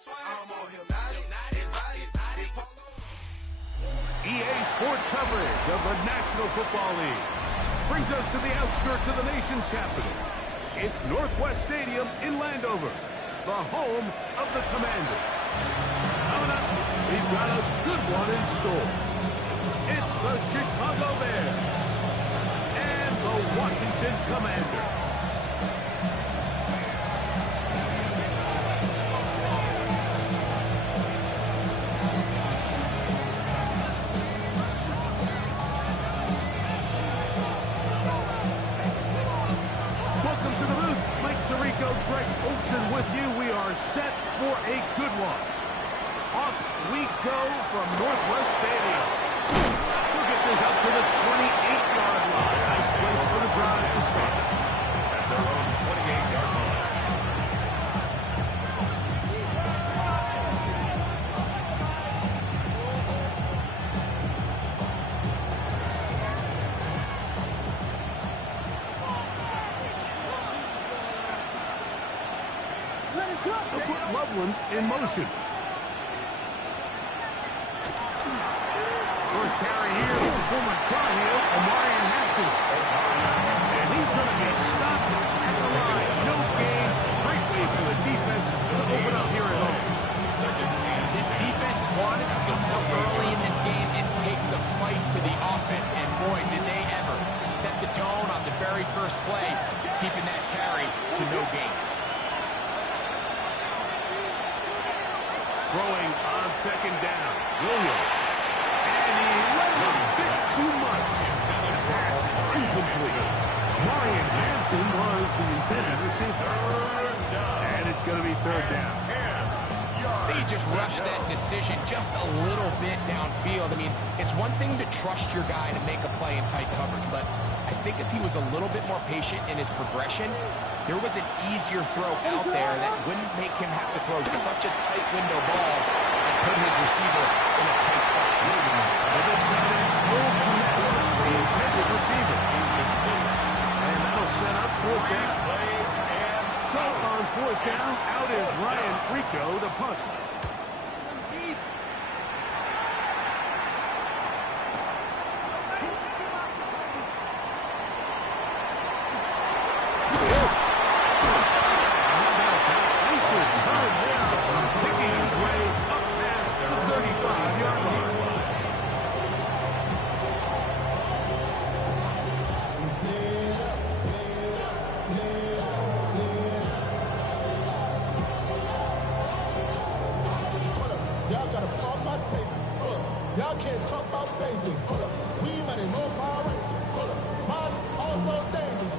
EA Sports coverage of the National Football League brings us to the outskirts of the nation's capital. It's Northwest Stadium in Landover, the home of the Commanders. Coming up, we've got a good one in store. It's the Chicago Bears and the Washington Commanders. Greg Olsen with you. We are set for a good one. Off we go from Northwest Stadium. We'll get this up to the 28-yard line. Nice place for the drive to start. At their own 28-yard line. They'll put Loveland in motion. First carry here with the former Tri-Heel, Omarion Hampton. And he's going to be stopped at the line. No gain. Great way for the defense to open up here at home. This defense wanted to come out early in this game and take the fight to the offense. And boy, did they ever set the tone on the very first play, keeping that carry to no gain. Throwing on second down, Williams. And he let him a bit too much. The pass is incomplete. Omarion Hampton was the intended receiver. And it's going to be third down. They just rushed that decision just a little bit downfield. I mean, it's one thing to trust your guy to make a play in tight coverage, but I think if he was a little bit more patient in his progression, there was an easier throw out there that wouldn't make him have to throw such a tight window ball and put his receiver in a tight spot. The intended receiver. And that'll set up fourth down. So on fourth down, out is Ryan Rico to punt. Y'all can't talk about basic. We money, no power. Mine also dangerous.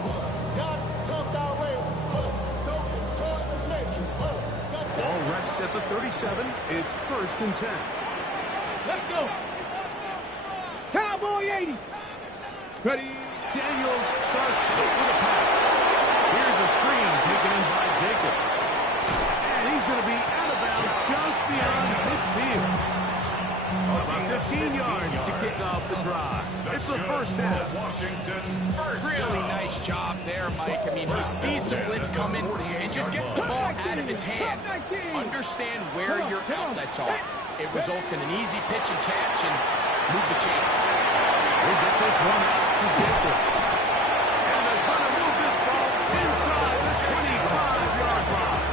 Y'all talk our way. Don't call the nature. Ball rests at the 37. It's first and 10. Let's go. Cowboy 80. Ready. Daniels starts with a pass. Here's a screen taken in by Jacobs. And he's going to be out of bounds just beyond midfield. About 15 yards to kick off the drive. It's the first down. Washington, really nice job there, Mike. I mean, he sees the blitz coming and just gets the ball out of his hands. Understand where your outlets are. It results in an easy pitch and catch and move the chains. We'll get this one out to Jacobs. And they're going to move this ball inside the 25-yard line.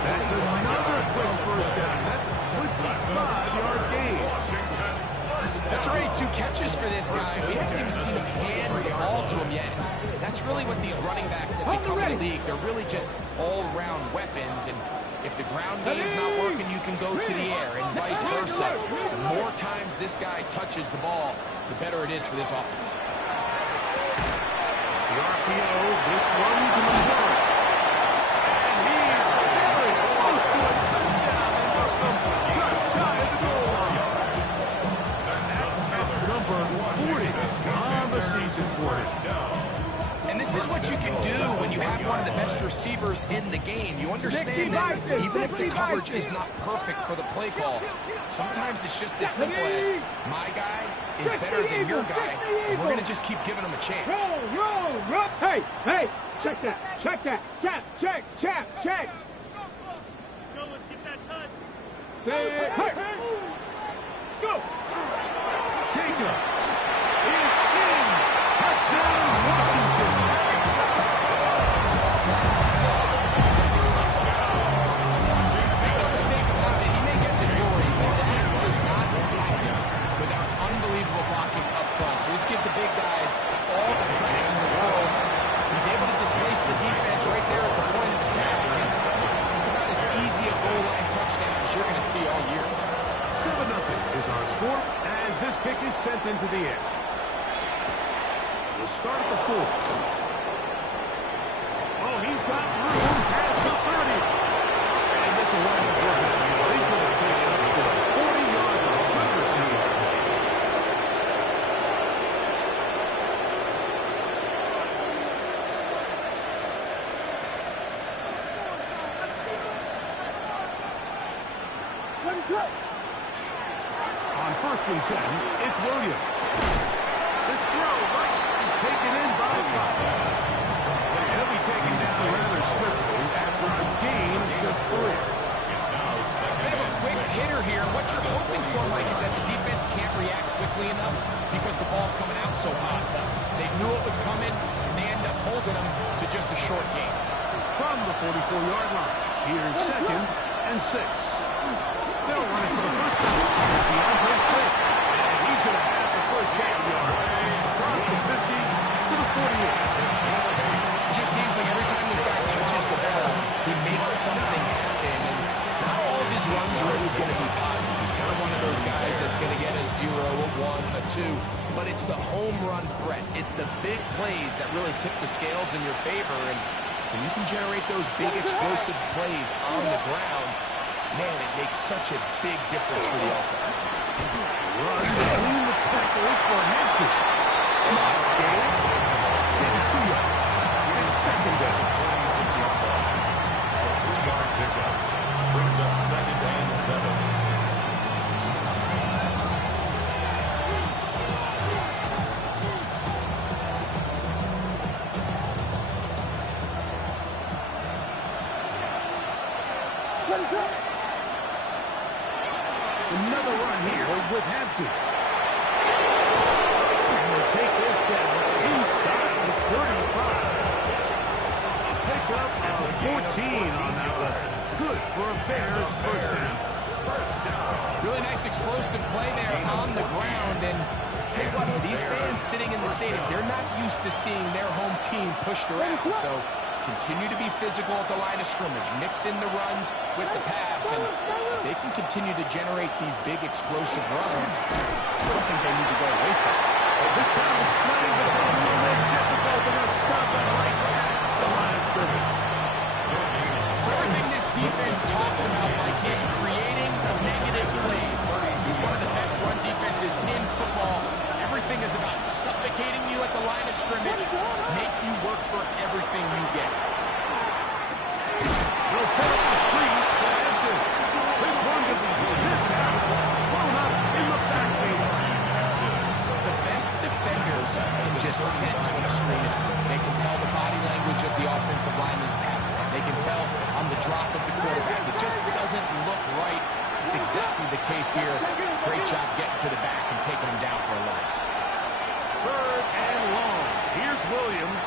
That's another quick first down. That's a 25-yard gain. That's already 2 catches for this guy. We haven't even seen him hand the ball to him yet. That's really what these running backs have become in the league. They're really just all-around weapons. And if the ground game's not working, you can go to the air and vice versa. The more times this guy touches the ball, the better it is for this offense. The RPO, this one to the front. And he's very close to a touchdown. Just shy of the goal line. That's number 40 on the season for him. And this is what you can do when you have one of the best receivers in the game. You understand that even if the coverage is not perfect for the play call, sometimes it's just as simple as my guy is better than your guy, and we're going to just keep giving him a chance. Roll. Hey, check that. Check. Set. Let's go. Jacobs is in. Touchdown, Washington. Make no mistake about it, he may get the glory, but that does not happen without unbelievable blocking up front. So let's give the big guys all the credit in the world. He's able to displace the defense right there at the point of attack. It's about as easy a goal line touchdown as you're going to see all year. 7-0 is our score as this kick is sent into the air. We'll start at the 4. Oh, he's got room past the 30. And this will wind up working. He's going to take it to the 40-yard line. On 1st and 10, it's Williams. This throw right is taken in by Fox. He'll be taken down rather swiftly after a gain of just 3. Bit of a quick hitter here. What you're hoping for, Mike, is that the defense can't react quickly enough because the ball's coming out so hot. But they knew it was coming, and they end up holding them to just a short gain. From the 44-yard line, here's 2nd and 6. They'll run it for the first time. DeAndre Swift. And he's going to have the first down yard. Across the 50 to the 48. It just seems like every time this guy touches the ball, he makes something happen. And not all of his runs are always going to be positive. He's kind of one of those guys that's going to get a 0, a 1, a 2. But it's the home run threat. It's the big plays that really tip the scales in your favor. And when you can generate those big explosive plays on the ground, man, it makes such a big difference for the offense. Run between the tackles for Hampton. Nice game. Get it to you. And 2nd down. 26-yard line. A 3-yard pickup. Brings up 2nd and 7. Another run here with Hampton. And they'll take this down inside the 35. A pickup of 14 on that one. Good for a Bears first down. Really nice explosive play there on the ground. And tell you what, for these fans sitting in the stadium, they're not used to seeing their home team pushed around. So continue to be physical at the line of scrimmage. Mix in the runs with the pass. And they can continue to generate these big explosive runs. I don't think they need to go away from it. This time the slang becomes a little bit difficult. They're going to stop it right at the line of scrimmage. So everything this defense talks about, Mike, is creating negative plays. He's one of the best run defenses in football. Everything is about suffocating you at the line of scrimmage, make you work for everything you get. They'll set up the screen for Hampton. This one could be blown up in the backfield. The best defenders can just sense when a screen is coming. They can tell the body language of the offensive lineman's pass set. They can tell on the drop of the quarterback. It just doesn't look right. It's exactly the case here. Great job getting to the back and taking him down for a loss. 3rd and long. Here's Williams.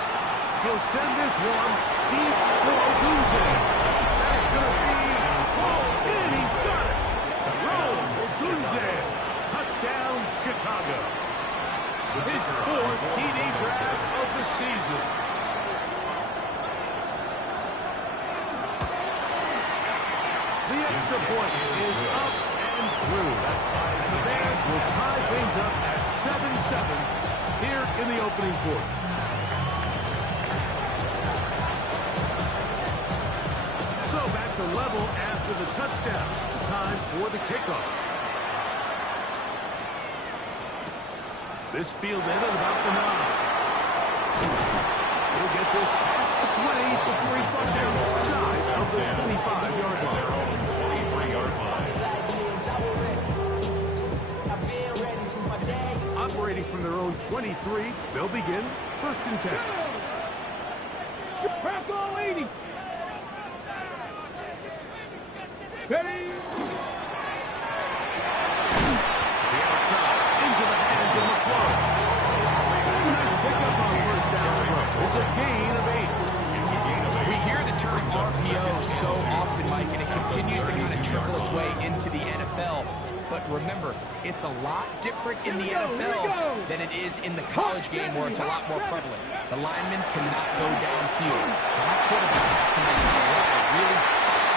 He'll send this one deep for Odunze. That's going to be and he's got it. Rome Odunze. Touchdown, Chicago. His 4th TD grab of the season. The extra point is up and through. The Bears will tie things up at 7-7 here in the opening quarter. So back to level after the touchdown. Time for the kickoff. This field in at about the 9. He'll get this past the 20 before he bumped out shy of the 25-yard line. 23-yard line. Operating from their own 23, they'll begin 1st and 10. Crack all 80. Ready? outside, into the hands of McClung. That's a nice pickup on first down. It's a gain of 8. We hear the term RPO so often, Mike, and it continues to kind of trickle its way into the NFL. But remember, it's a lot different in the NFL than it is in the college game where it's a lot more prevalent. The lineman cannot go downfield. So that quarterback has to make a lot of really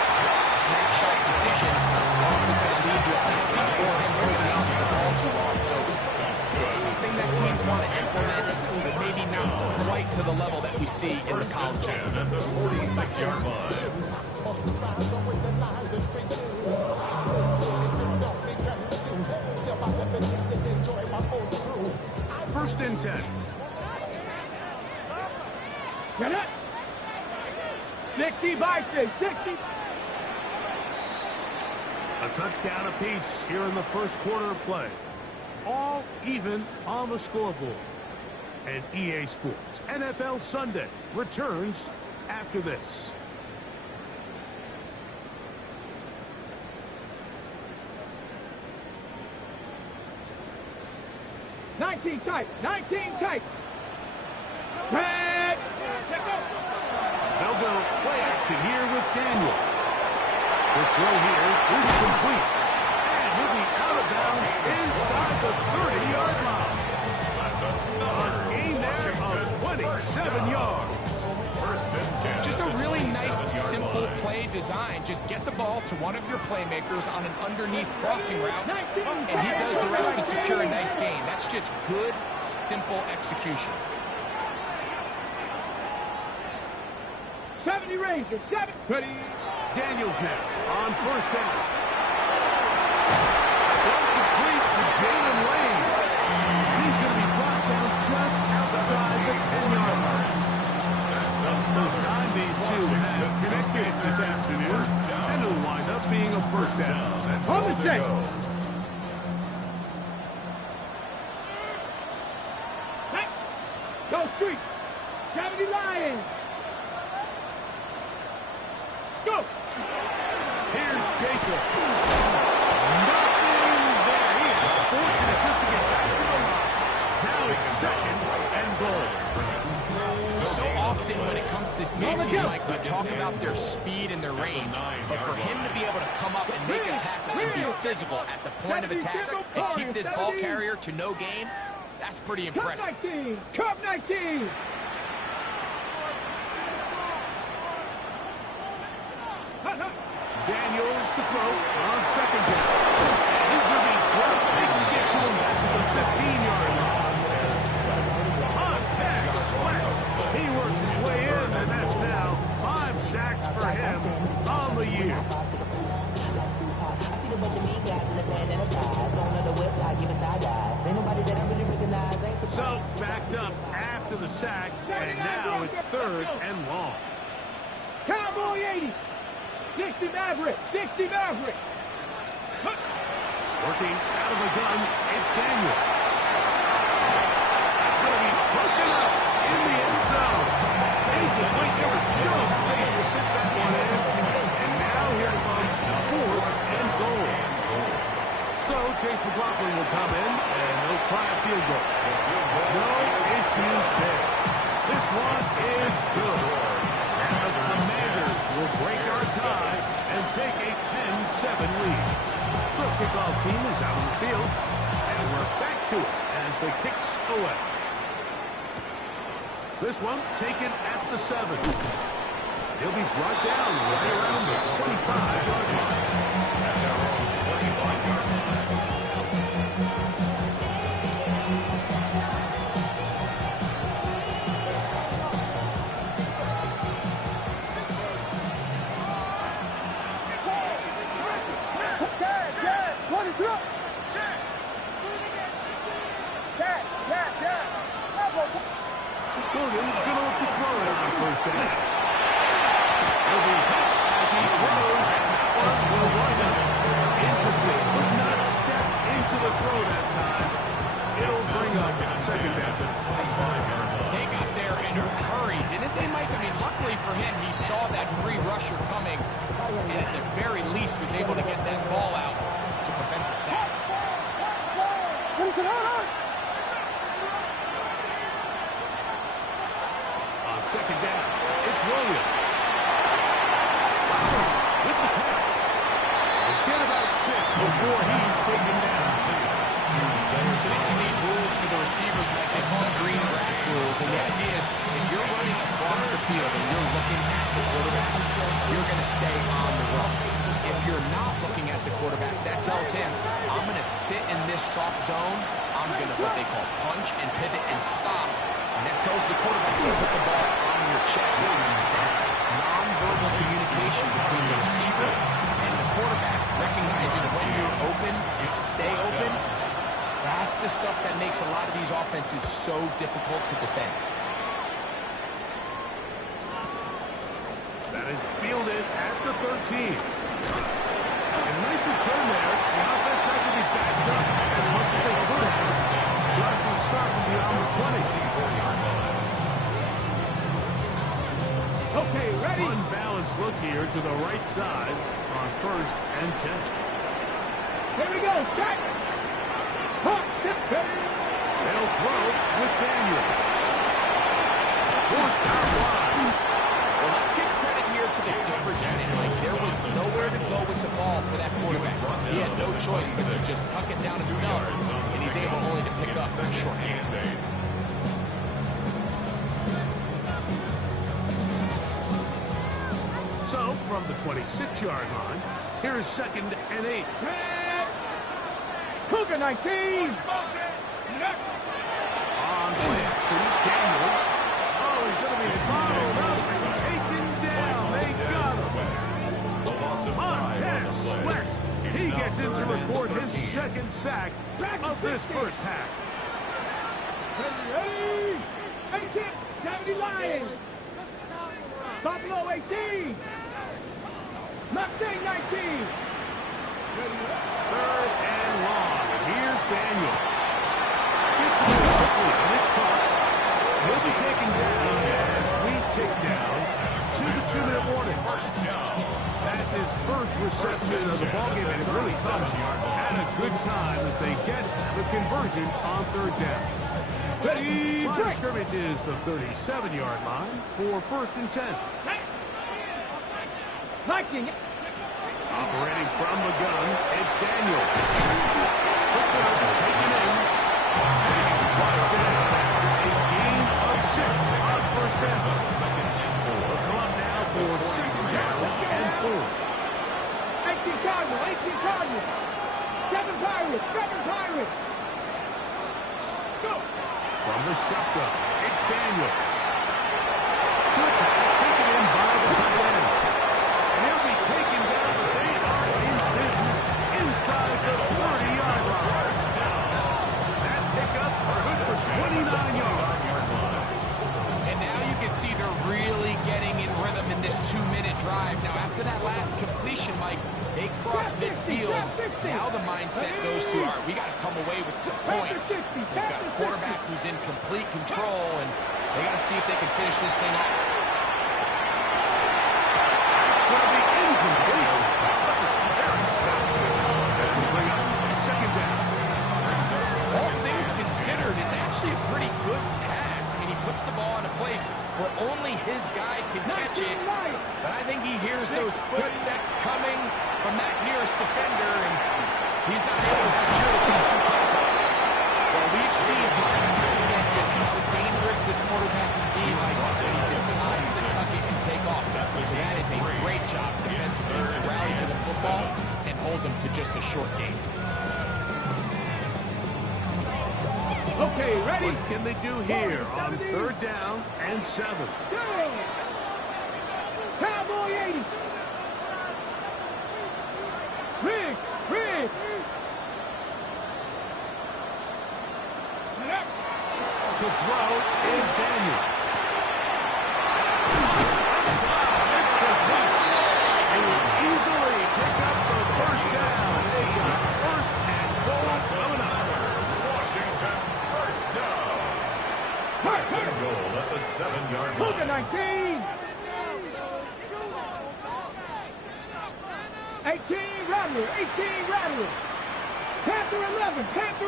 fast snapshot decisions, or if it's going to lead to a penalty or him holding on to the ball too long. So it's something that teams want to implement, but maybe not quite to the level that we see in the college game. At the 46-yard line. First and 10. Get it. 60 by 60. A touchdown apiece here in the first quarter of play. All even on the scoreboard. And EA Sports NFL Sunday returns after this. Nineteen tight. Red. They'll go play action here with Daniel. The throw here is complete. And he'll be out of bounds inside the 30-yard line. That's another A gain there of 27 yards. First and 10. Just a really nice, simple play design. Just get the ball to one of your playmakers on an underneath crossing route, and he does the rest to secure a nice gain. That's just good, simple execution. 70 Rangers. 7. Ready. Daniels now on first down. Throw complete to Jalen Lane. He's going to be brought down just outside the 10-yard line. First time these two have connected this afternoon, and it'll wind up being a first down. On the set. Go street. 70 Lions. Go. Here's Jacob. Nothing there. He is fortunate just to get back to the line. Now it's second and goal. So often when it comes to safeties, Mike, we talk about their speed and their range, but for him to be able to come up and make a tackle and be physical at the point of attack and keep this ball carrier to no gain, that's pretty impressive. Cup 19. Daniels to throw on second down. He's going to be dropped. They can get to him back to the 15-yard line. On sack, Sweat. He works his way in, and that's now 5 sacks for him on the year. So, backed up after the sack, and now it's 3rd and long. Cowboy 80. 60 Maverick. 60 Maverick. Working out of the gun, it's Daniel. That's going to be broken up in the end zone. Incomplete. There was no space to fit that one in. And now here comes 4th and goal. So Chase McLaughlin will come in, and they'll try a field goal. No issues there. This one is good. And the Commanders will break our tie and take a 10-7 lead. The kickoff team is out on the field, and we're back to it as the kicks away. This one taken at the 7. He'll be brought down right around the 25-yard line. At their own 25-yard line. Williams going to look to throw it on first down. He'll be hit as he throws, and will wind up incomplete. Could not step into the throw that time. It'll bring up second down. They got there in a hurry, didn't they, Mike? I mean, luckily for him, he saw that free rusher coming, and at the very least was able to get that ball out to prevent the sack. second down. It's Williams. With the pass. They get about 6 before he's taken down. So they have these rules for the receivers, like they call green grass rules, and the idea is if you're running across the field and you're looking at the quarterback, you're going to stay on the run. If you're not looking at the quarterback, that tells him, I'm going to sit in this soft zone, I'm going to what they call punch and pivot and stop, and that tells the quarterback to put the ball on your chest. That non-verbal communication between the receiver and the quarterback, recognizing when you're open, you stay open. That's the stuff that makes a lot of these offenses so difficult to defend. That is fielded at the 13. And a nice return there. The offense not going to be backed up as much as they could have. Rush will start from beyond the 20. Okay, ready? Unbalanced look here to the right side on 1st and 10. Here we go. Check. They'll throw with Daniel. Forced out wide. Well, let's give credit here to the coverage unit. Like, there was nowhere to go with the ball for that quarterback. He had no choice but to just tuck it down himself, and he's able only to pick up a short gain. So, from the 26-yard line, here is 2nd and 8. Cougar 19. On play to Daniels. Oh, he's going to be followed up and taken down. They got him. Montez Sweat. He gets in to record his 2nd sack of this first half. Ready? 18. 70 Lions. Buffalo 18. Mustang 19. 3rd and long. And here's Daniels. Gets it quickly, and it's caught. He'll be taken down as we tick down to the 2-minute warning. That's his first reception of the ballgame, and it really comes at a good time as they get the conversion on 3rd down. Ready? Line of scrimmage is the 37-yard line for 1st and 10. Liking. Operating from the gun, it's Daniel. Taken in. A gain of 6 on 1st down. They'll come up now for 2nd down and 4. 18 Cardinals. 18 Cardinals. 7 Pirates. 7 Pirates. Go. From the shotgun, it's Daniel. Taken in by the tight end. He'll be taken down, but they are in business inside the 30-yard line. That pickup good for 29 yards. And now you can see they're really getting in rhythm in this 2-minute drive. Now, after that last completion, Mike, they cross midfield. Now the mindset goes to, all right, we got to come away with some points. They've got a quarterback who's in complete control, and they got to see if they can finish this thing off. It's going to be incomplete. Very stopped. 2nd down. All things considered, it's actually a pretty good pass. I mean, he puts the ball in a place where only his guy can catch it. But I think he hears those footsteps coming from that nearest defender, and he's not able to secure the catch from contact. Well, we've seen time and time again just how dangerous this quarterback can be, Mike, when he decides to tuck it and take off. So that is a great job defensively to rally to the football and hold them to just a short game. Okay, ready? What can they do here on 3rd down and 7? Go! Cowboy 80. Rig! To throw is Daniel. It's complete. They will easily pick up the 1st down. They got 1st and goal coming up. Washington, 1st down. First and goal at the 7-yard line. Cougar 19. 18 Rattler. 18 Rattler. Panther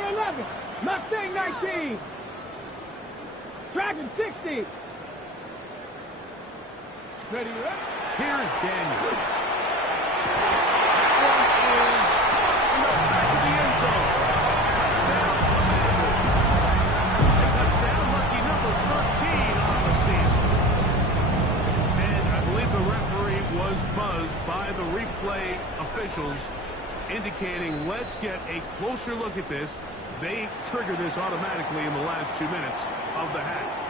11. Mustang 19. Dragon 60. Ready, ready. Here's Daniel. One is enough back to the end zone. Touchdown. A touchdown, lucky number 13 on the season. And I believe the referee was buzzed by the replay officials, indicating let's get a closer look at this. They trigger this automatically in the last 2 minutes of the half.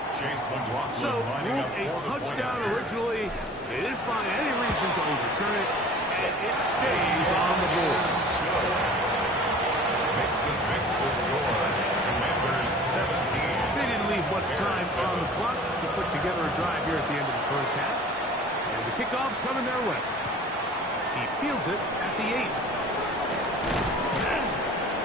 So, ruled a touchdown originally. They didn't find any reason to overturn it, and it stays on the board. Makes the score. Commanders 17. They didn't leave much time on the clock to put together a drive here at the end of the first half. And the kickoff's coming their way. He fields it at the 8.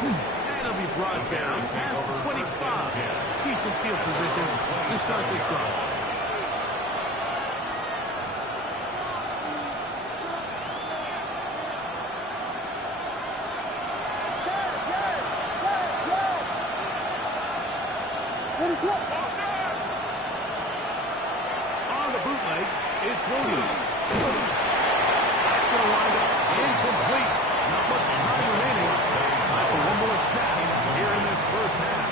And he'll be brought down past the 25. Decent field position to start this drive. On the bootleg, it's Williams. That's going to wind up incomplete. Not much time remaining. Time for one more snap here in this first half.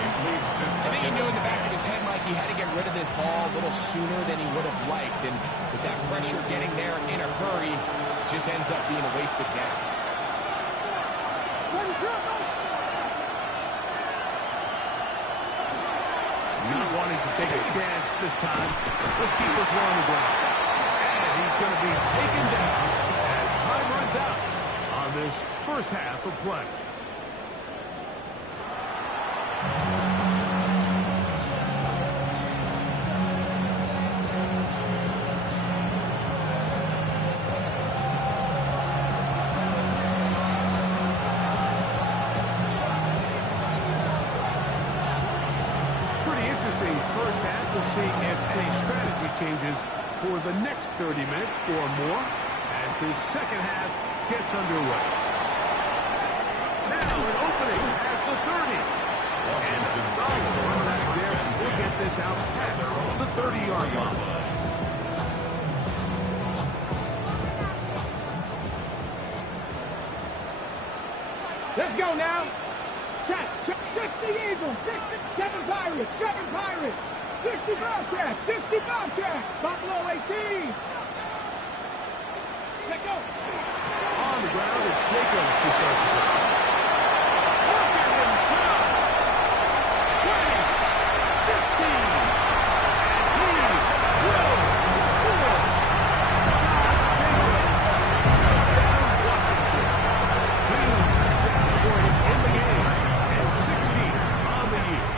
It leads to I think he knew in the back of his head, Mike, he had to get rid of this ball a little sooner than he would have liked. And with that pressure getting there in a hurry, it just ends up being a wasted down. Not wanting to take a chance this time. He'll keep this one on the ground. And he's going to be taken down as time runs out on this first half of play. First half, we'll see if any strategy changes for the next 30 minutes or more as this second half gets underway. Now an opening as the 30. And a solid run back there will get this out past the 30-yard line. Let's go now. Check. 60 Eagles, 67 Pirates, 7 Pirates, 60 Bobcats, 60 Bobcats, Buffalo 18. Let's go. On the ground, it's Jacobs to start the drive. Look at him go. 20, 15, and he will score. Touchdown, Washington. 2 touchdowns for him in the game. 60 on the year.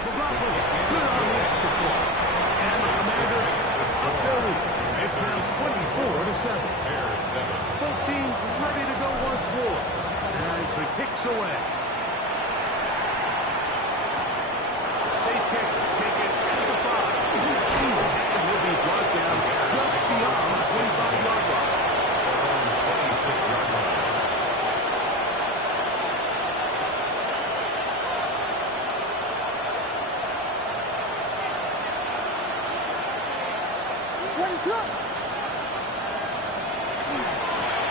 McLaughlin, good on the extra point. And the Commanders up their lead. It's now 24-7. Both teams ready to go once more as the kick's away. Safe kick, take it at the 5. And will be brought down just beyond the 25-yard line. 26-yard line.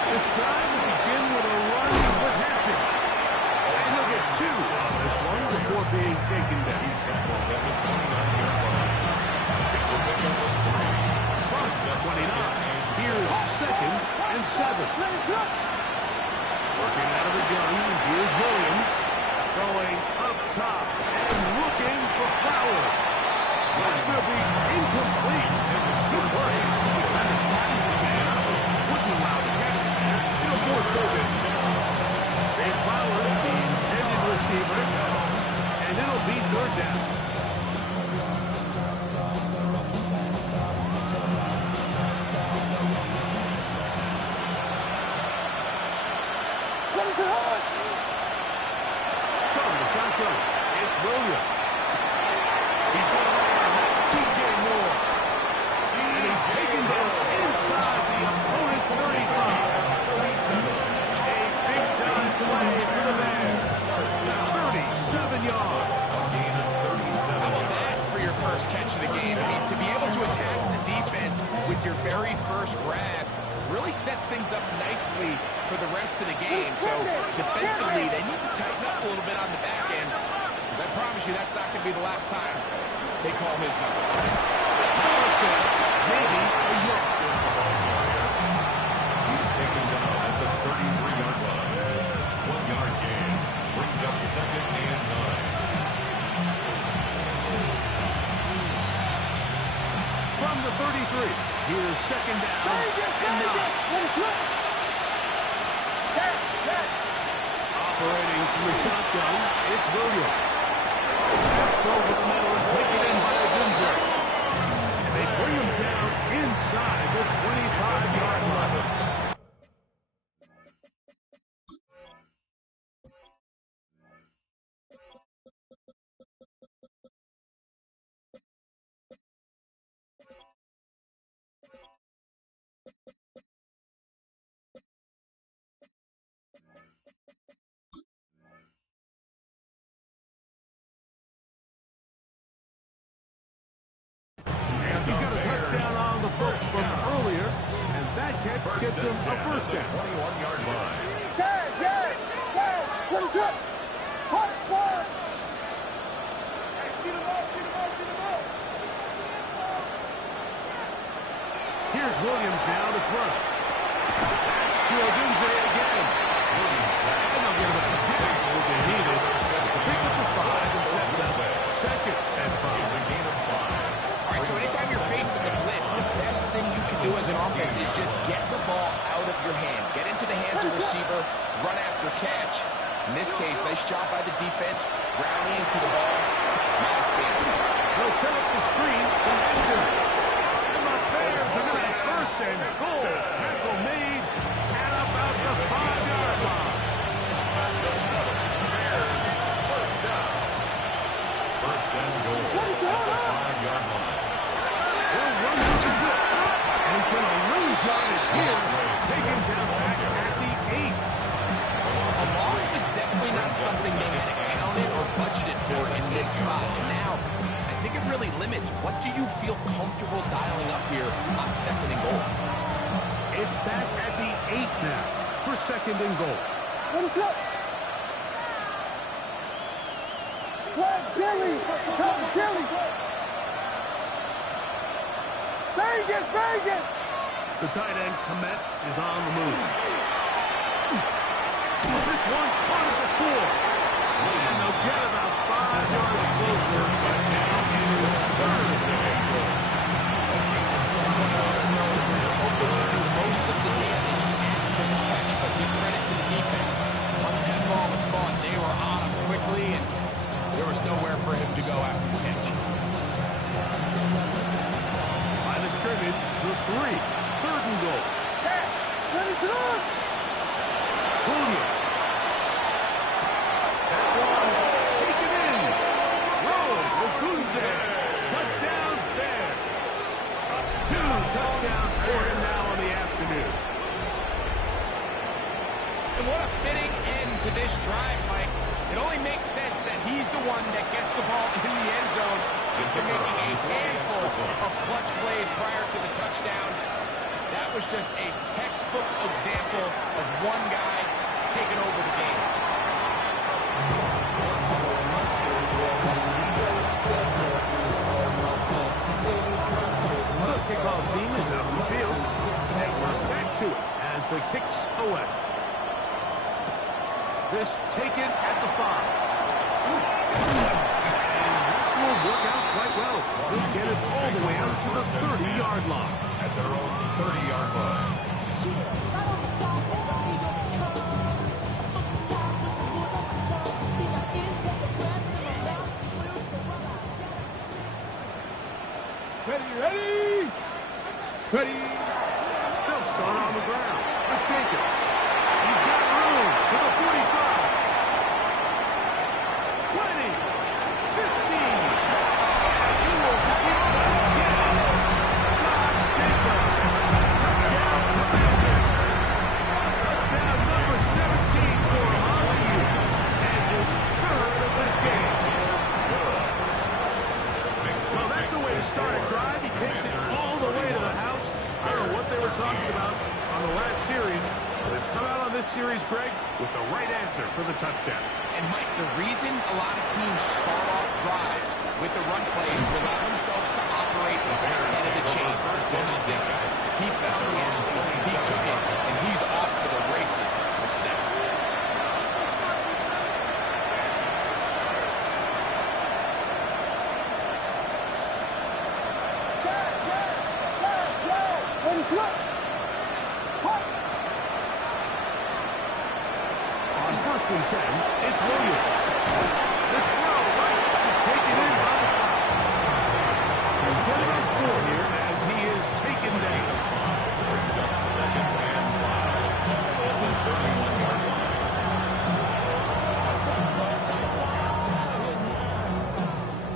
This drive will begin with a run with Hampton. And he'll get 2 on this one before being taken down. From 29, here's 2nd and 7. Working out of the gun, here's Williams. Going up top and looking for Flowers. That's going to be incomplete. Good play. Wouldn't allow the catch. It'll force Bogan. They Flowers, the intended receiver, and it'll be 3rd down. From the shotgun, it's Williams. He's going to land. That's DJ Moore. And he's taken down inside the opponent's 35. A big-time play for the Bears. 37 yards. How about that for your first catch of the game? I mean, to be able to attack the defense with your very first grab really sets things up nicely for the rest of the game. So defensively, they need to tighten up a little bit on the back end, because I promise you that's not going to be the last time they call his number. Maybe a yard. He's taken down at the 33-yard line. 1-yard gain brings up 2nd and 9. From the 33, here's 2nd down and 9. Operating from the shotgun, it's Williams. Steps over the middle and taken in by Odunze. And they bring him down inside the 25-yard line. He's got a touchdown on the books from earlier, and that catch gets him a first down. 21-yard line. Here's Williams now to throw. To Odunze again. And they'll get him a pick if they need it. It's a pick up to 5 and sets up 2nd and 5. It's a gain of 5. All right, so anytime you're facing a blitz, the best thing you can do as an offense is just get the ball out of your hand. Get into the hands of the receiver, run after catch. In this case, nice job by the defense, rallying to the ball. Nice thing. They'll set up the screen from Andrew. And the Bears are going to have 1st and goal. Tackle made at about the 5-yard line. That's another Bears first down. 1st and goal at the 5-yard line. He'll run to the Swift. And he's going to lose yardage here. Taken down back at the 8. A loss was definitely not something they had accounted or budgeted for in this spot. And now, I think it really limits what do you feel comfortable dialing up here on 2nd and goal. It's back at the 8 now for 2nd and goal. What is up? Billy! Billy! Vegas! The tight end, Komet, is on the move. This one caught it before. And they'll get about 5 yards closer, but now it is 3rd and goal. This is one of those throws where you're hoping to do most of the damage after the catch, but give credit to the defense. Once that ball was caught, they were on him quickly, and there was nowhere for him to go after the catch. By the scrimmage, the 3, 3rd and goal. Williams. That one taken in. Odunze. Touchdown, Bears. 2 touchdowns for him now on the afternoon. And what a fitting end to this drive, Mike. It only makes sense that he's the one that gets the ball in the end zone after making a handful of clutch plays prior to the touchdown. That was just a textbook example of one guy taking over the game. The kickoff team is out on the field, and we're back to it as the kick's away. This taken at the 5. And this will work out quite well. They'll get it all the way out to the 30-yard line. At their own 30-yard line. Ready? They'll start on the ground with Jacobs. He's got room to the 45. 20. 15. He will skip again. Josh Jacobs. Touchdown, Commanders. Touchdown number 17 for Hollywood. And his 3rd of this game. Well, that's a way to start a drive. He takes it all the way to the house. I don't know what they were talking about on the last series. They've come out on this series, Greg, with the right answer for the touchdown. And, Mike, the reason a lot of teams start off drives with the run plays to allow themselves to operate ahead of the chains. Well, not this guy. He found the end, he took it, and he's off to the races for 6. On 1st and 10, it's Williams. This throw is taken in by the flat. He'll get it on 4 here as he is taken down. Brings up 2nd and 5 at the 31-yard line.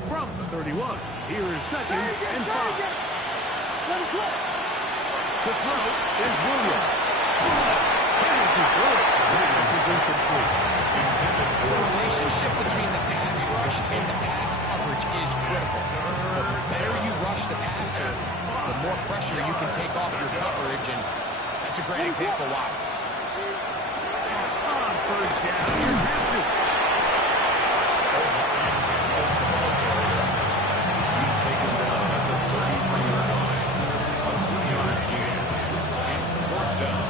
From the 31, here is 2nd and 5. To throw is Williams. Here's his throw. This is incomplete. The relationship between the pass rush and the pass coverage is critical. The better you rush the passer, the more pressure you can take off your coverage, and that's a great example why. On 1st down, here's Hampton. He's taken down at the 33-yard line. A 2-yard gain. It's 4th down.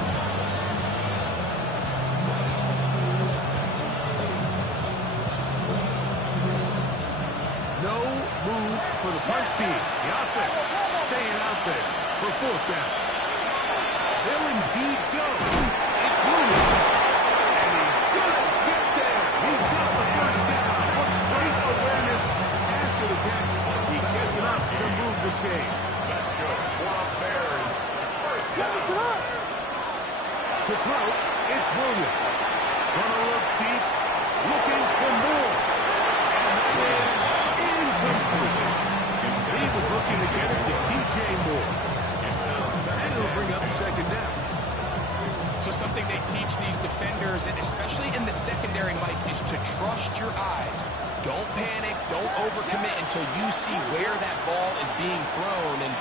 No move for the punt team. The offense staying out there for 4th down. They'll indeed go. It's Williams. And he's going to get there. He's got the 1st down. What great awareness after the catch. He gets enough to move the chain. That's good. For the Bears. 1st down. To throw, it's Williams. Gonna look deep, looking for more. And that is incomplete. He was looking to get it to DJ Moore. And it'll bring up 2nd down. So something they teach these defenders, and especially in the secondary, Mike, is to trust your eyes. Don't panic, don't overcommit until you see where that ball is being thrown. And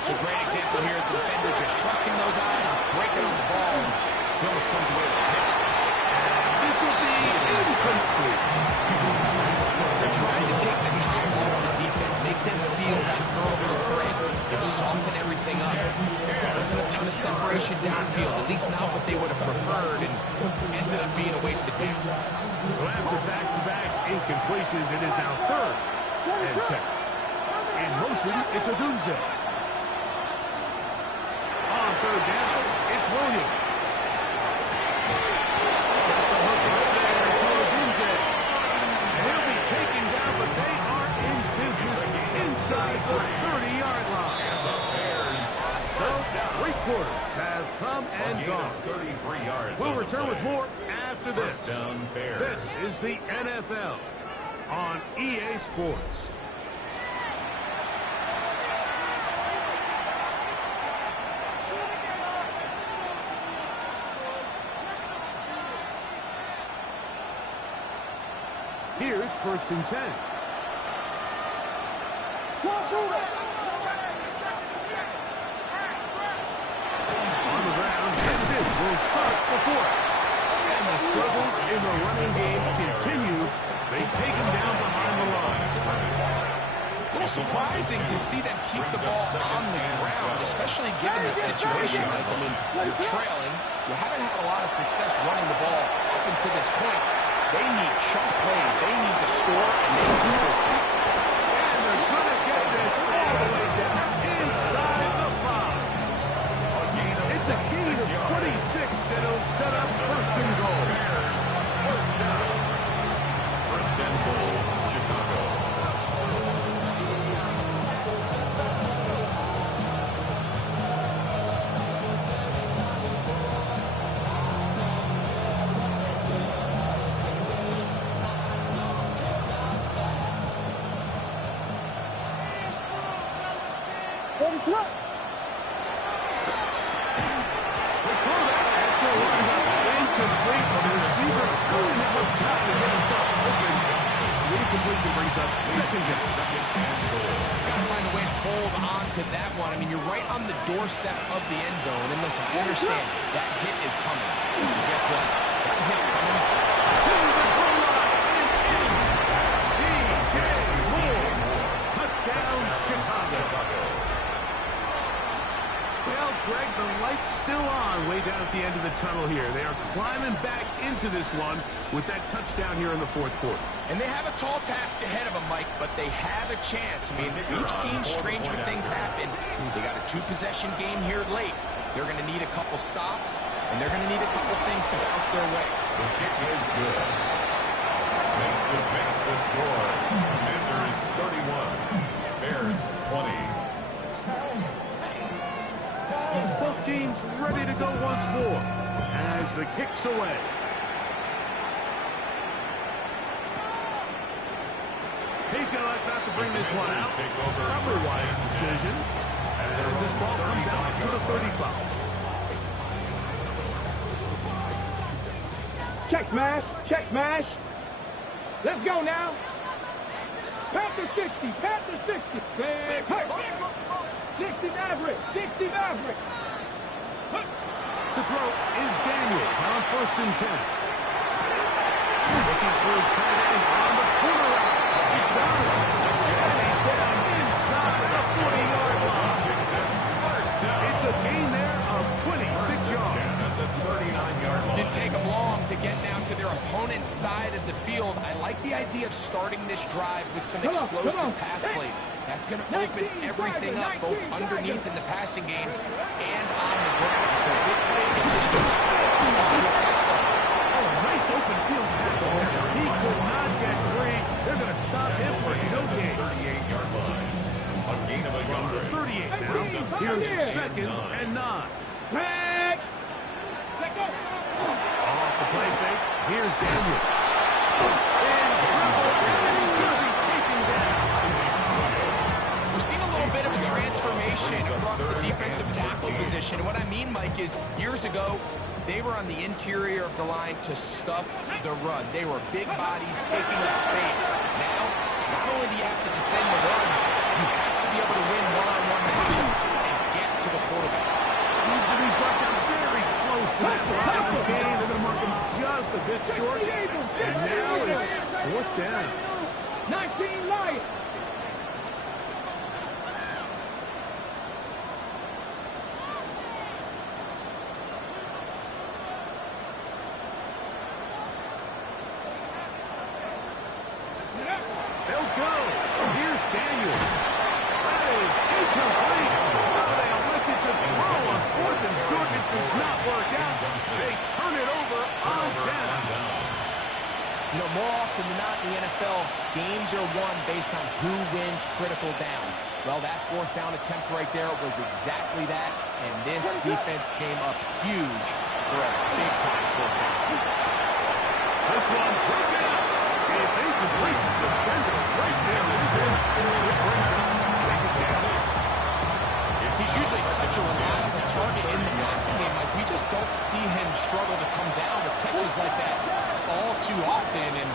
it's a great example here of the defender just trusting those eyes, breaking on the ball, and he almost comes away with a pick. This will be incomplete. They're trying to take the top off the defense, make them feel that vertical threat, and soften everything up. There wasn't a ton of separation downfield, at least not what they would have preferred, and ended up being a wasted game. So after back-to-back incompletions, it is now 3rd and 10. In motion, it's Odunze. On 3rd down, it's Williams. Got the hook right there to Odunze. He'll be taken down, but they are in business inside the 30-yard line. So, 3 quarters have come and gone. 33 yards. We'll return with more after this. 1st down, Bears. This is the NFL on EA Sports. Here's 1st and 10. On the ground, Hampton will start the 4th. And the struggles in the running game continue. They take him down behind the lines. A little surprising to see them keep the ball on the ground, especially given the situation. Like, I mean, you're trailing. You haven't had a lot of success running the ball up until this point. They need chunk plays. They need to score, and they need to score fast. And they're going to get this all the way down inside the 5. It's a gain of 26, and it'll set up 1st and goal. 1st down. 1st and goal, Chicago. Incomplete. The receiver couldn't have time to get himself open. completion brings up second down. He's got to find a way to hold on to that one. I mean, you're right on the doorstep of the end zone. And listen, I understand that hit is coming. And guess what? That hit's coming To the goal line and in. DJ Moore. Touchdown, Chicago. Well, Greg, the light's still on way down at the end of the tunnel here. They are climbing back into this one with that touchdown here in the fourth quarter. And they have a tall task ahead of them, Mike, but they have a chance. I mean, we've seen stranger things happen. They got a two-possession game here late. They're going to need a couple stops, and they're going to need a couple things to bounce their way. The kick is good. Makes the score. Commanders 31. Bears 20. Both teams ready to go once more as the kick's away. He's going to like not to bring this one out. Probably a wise decision as this ball comes out to the 35. Check mash, check mash. Let's go now. Panther 60, Panther 60. Big hurt. 60 Maverick, 60 Maverick. To throw is Daniels on first and 10. Looking for a tight end on the corner route. He's got it. And he's down inside the 40-yard line. It's a gain there of 26 yards. Didn't take them long to get down to their opponent's side of the field. I like the idea of starting this drive with some explosive pass plays. That's going to open everything up, both underneath in the passing game and on the ground. So big play in this drive. Oh, nice open field tackle. He could not get free. They're going to stop him for no gain. 38-yard line. A gain of a From the yard. 38 now, here's second and 9. Back. Let go. Off the play fake, here's Daniel. In trouble, and he's going to be taken down. We've seen a little bit of a transformation across the defensive tackle position. And what I mean, Mike, is years ago, they were on the interior of the line to stuff the run. They were big bodies taking up space. Now, not only do you have to defend the run, you have to be able to win one-on-one matchups and get to the quarterback. He's going to be brought down very close to that line of gain. They're going to mark him just a bit short. And now it's fourth down. 19 Lions. They'll go. Here's Daniels. That is incomplete. So they elected to throw on fourth and short. It does not work out. They turn it over on down. You know, more often than not in the NFL, games are won based on who wins critical downs. Well, that fourth down attempt right there was exactly that, and this defense came up huge for a big-time fourth down stop. This one broken up. It's incomplete. Defender right there with him. It brings up second down. He's usually such a reliable target in the passing game. Like, we just don't see him struggle to come down with catches like that all too often. And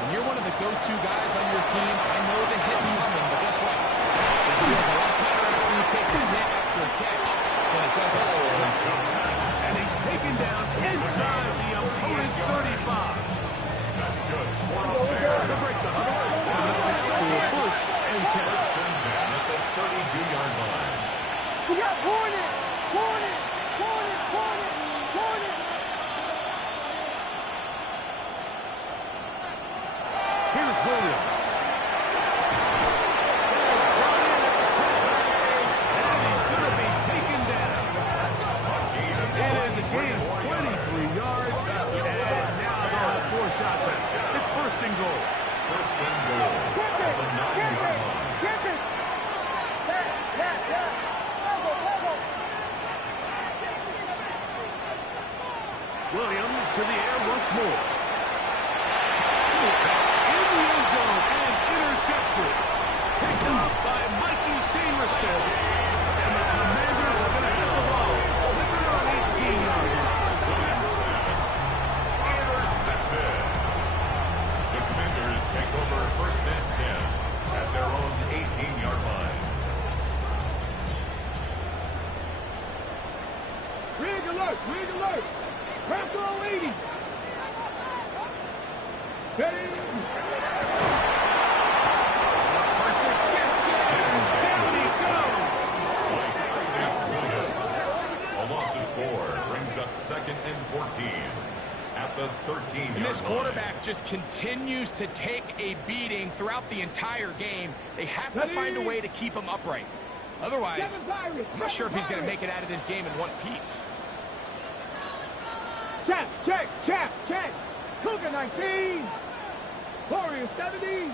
when you're one of the go-to guys on your team, I know the hit's coming, but guess what? It feels a lot better after you take a hit after a catch than it does after a jump. And he's taken down inside the opponent's 35. That's good. One off there. To break the huddle, to a first and 10. First and 10 at the 32-yard line. We got Hornet. Hornet. Hornet. Hornet. Hornet. Here's Williams. And he's going to be taken down. It is a gain of 23 yards. And now they'll have 4 shots at it. It's first and goal. First and goal. At the 9-yard line. Williams to the air once more. In the end zone and intercepted. Picked off by Mikey Sainriston. And the Commanders are going to have the ball with their own 18-yard line. Intercepted. The Commanders take over first alert, league alert. Cracker 80. Ready? Pressure gets there. Down he goes. A loss of 4 brings up 2nd and 14 at the 13-yard line. And this quarterback just continues to take a beating throughout the entire game. They have to find a way to keep him upright. Otherwise, I'm not sure if he's going to make it out of this game in one piece. Check, check, check, check. Cougar 19. Warrior 70.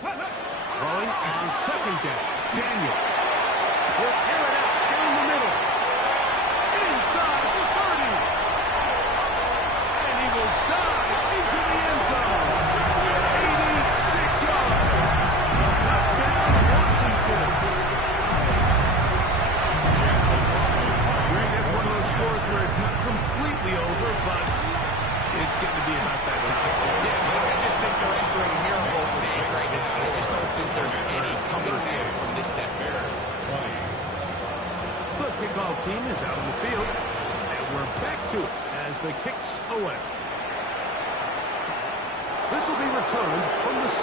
Throwing on 2nd down. Daniel will tear it out down the middle. Inside the 30. And he will dive into the end zone. 86 yards. Touchdown, Washington. Greg, that's one of those scores where it's not completely over, but it's getting to be about that time. Yeah, I just think they're entering a miracle stage right now. I just don't think there's any coming back from this deficit. The kickoff team is out on the field, and we're back to it as the kick's away. This will be returned from the 6.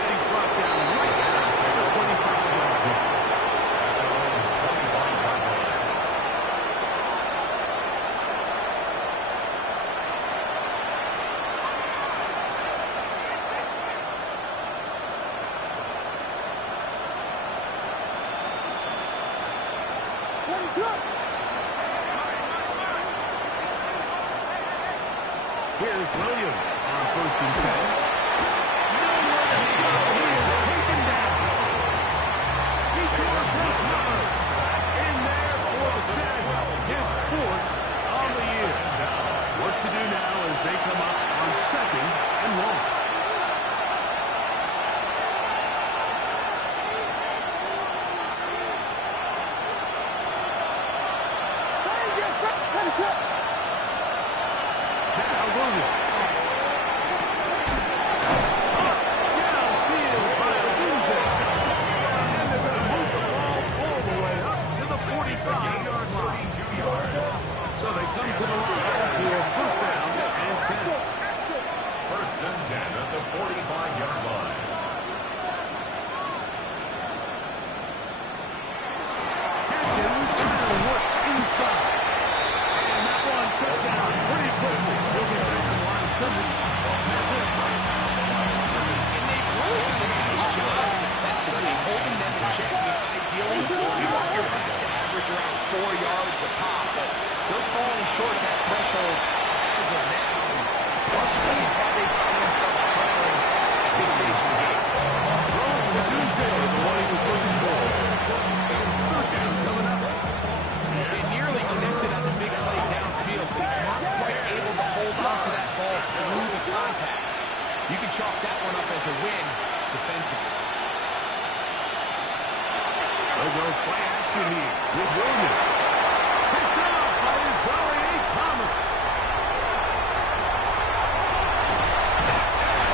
He's brought down right at the 21st yard line. Here's Williams on 1st and 10. Nowhere to go. He is taken down. He tore across Morris. In there for the sack. His 4th on the year. Work to do now as they come up on 2nd and 1. So they come to the line for 1st down and 10. 1st and 10 at the 45-yard line. Haskins trying to work inside. And that one shut down pretty quickly. He'll get back to the line of scrimmage. That's it. And they've really done a nice job defensively, holding them in check. Ideally, you want your back to average around 4 yards a pop, but they're falling short of that threshold as of now. Partially, it's why they find themselves trailing at this stage of the game. Throw to Dunze, the one he was looking for. 3rd down coming up. They nearly connected on the big play downfield, but he's not quite able to hold on to that ball through the contact. You can chalk that one up as a win defensively. They'll go play action here with Williams. Picked up by Zaire Thomas.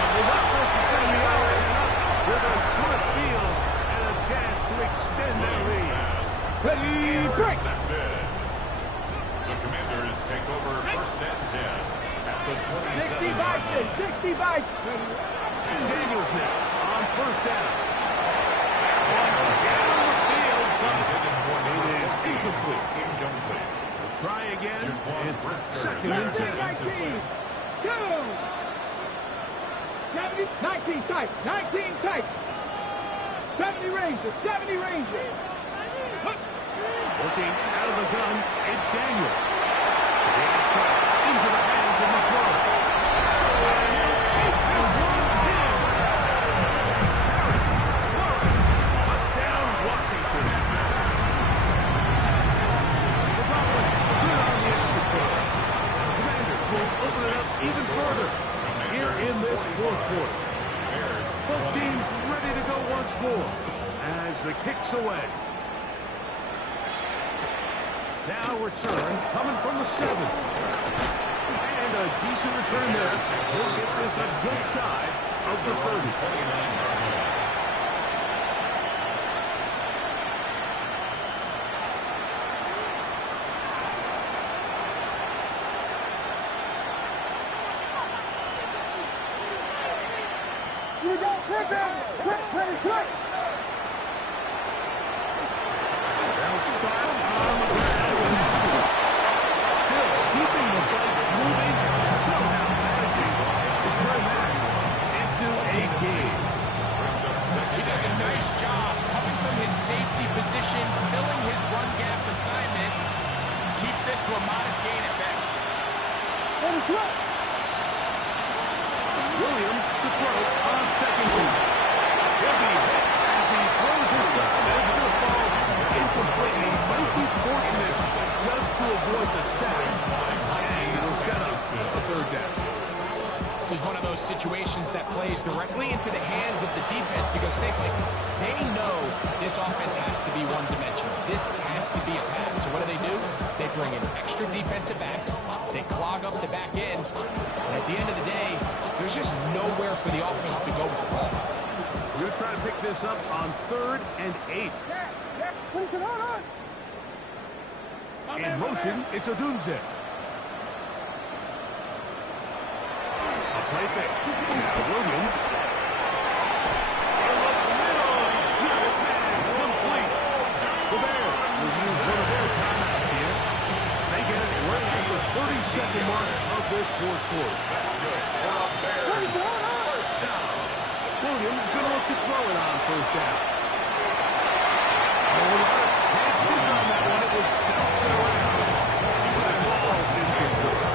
And the offense is going to be all set up with a short field and a chance to extend their lead. Ready, break. Intercepted. The Commanders take over 1st and 10 at the 60 27-yard line. 60 Vikes. And Daniels now on 1st down. Down the field, but it is incomplete. We'll try again. It's 2nd and 10. 19. Go. 19 tight. 19 tight. 70 Rangers. 70 Rangers. Working out of the gun, it's Daniel. The outside into the hands of McClure. And he'll take this one in. Touchdown, Washington. McLaughlin, good on the extra point. The Commanders will open it up even further here in this 4th quarter. Both teams ready to go once more as the kick's away. Now return coming from the 7. And a decent return there. He'll get this up just shy of the 30. You go, quick, ready, set. They'll start on the ground. Still keeping the bikes moving, somehow managing to turn that into a game. He does a nice job coming from his safety position, filling his run gap assignment. Keeps this to a modest gain at best. Ready, set. Williams to throw on second down. He'll be hit as he throws this time. It's going to fall incomplete. He might be fortunate just to avoid the sack. And it'll set up a third down. This is one of those situations that plays directly into the hands of the defense because they know this offense has to be one-dimensional. This has to be a pass. So what do? They bring in extra defensive backs. They clog up the back end. And at the end of the day, there's just nowhere for the offense to go with the ball. We're going to try to pick this up on 3rd and 8. In motion, it's Odunze. A play fake. Now Williams. Complete. The Bears will use one of their timeouts here. They get it right at the 30-second mark of this fourth quarter. That's good. For the Bears, first down. Williams going to look to throw it on first down. A lot of chances on that one. It was bouncing around. But the ball's incomplete.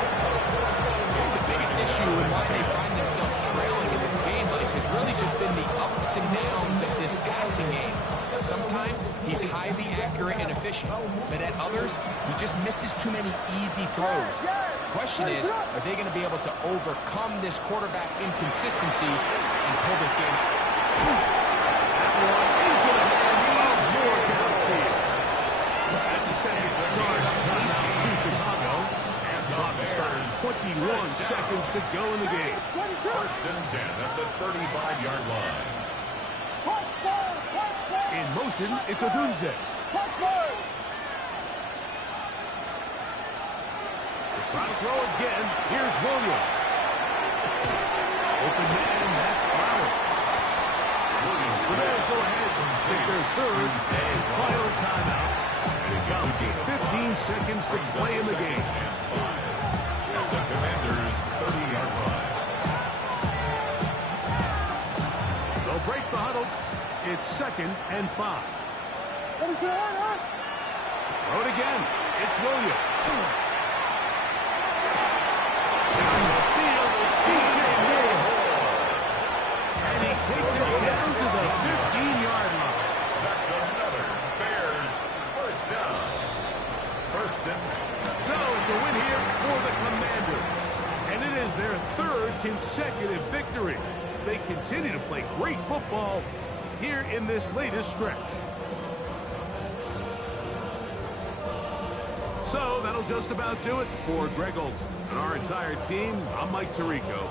The biggest issue and why they find themselves trailing in this game, Mike, has really just been the ups and downs of this passing game. Sometimes he's highly accurate and efficient, but at others, he just misses too many easy throws. The question is, are they going to be able to overcome this quarterback inconsistency and pull this game out? That one into the hands of Moore downfield. That's a second charge timeout to Chicago. As the clock starts 21 seconds to go in the game. First and 10 at the 35-yard line. In motion, it's Odunze. They're trying to throw again. Here's Williams. Open man, that's Flowers. Williams will go ahead and take their third and final timeout. And it comes with 15 seconds to play in the game. At the Commanders' 30-yard line. They'll break the huddle. It's 2nd and 5. Throw it again. It's Williams. Down the field, it's DJ Moore. And he takes it down to the 15-yard line. That's another Bears first down. First and 10. So it's a win here for the Commanders. And it is their 3rd consecutive victory. They continue to play great football here in this latest stretch. So that'll just about do it for Greg Olson and our entire team. I'm Mike Tirico.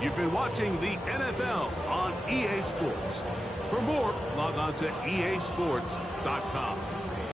You've been watching the NFL on EA Sports. For more, log on to easports.com.